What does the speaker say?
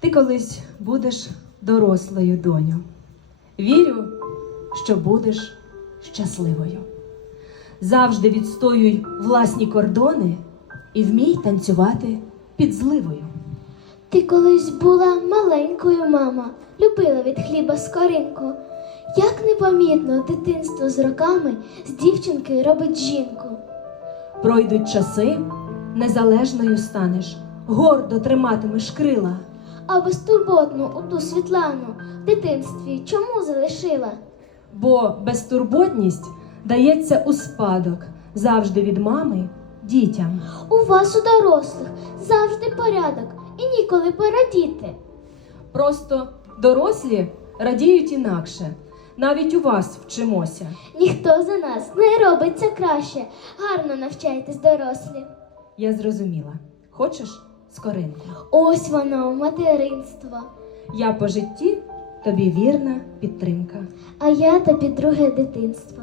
Ти колись будеш дорослою, доню. Вірю, що будеш щасливою. Завжди відстоюй власні кордони і вмій танцювати під зливою. Ти колись була маленькою, мама, любила від хліба скоринку. Як непомітно дитинство з роками з дівчинки робить жінку. Пройдуть часи, незалежною станеш, гордо триматимеш крила. А безтурботну у ту Світлану в дитинстві чому залишила? Бо безтурботність дається у спадок завжди від мами дітям. У вас у дорослих завжди порядок і ніколи порадіти. Просто дорослі радіють інакше. Навіть у вас вчимося. Ніхто за нас не робиться краще. Гарно навчайтесь, дорослі. Я зрозуміла. Хочеш скоринку? Ось воно, материнство. Я по житті тобі вірна підтримка. А я тобі друге дитинство.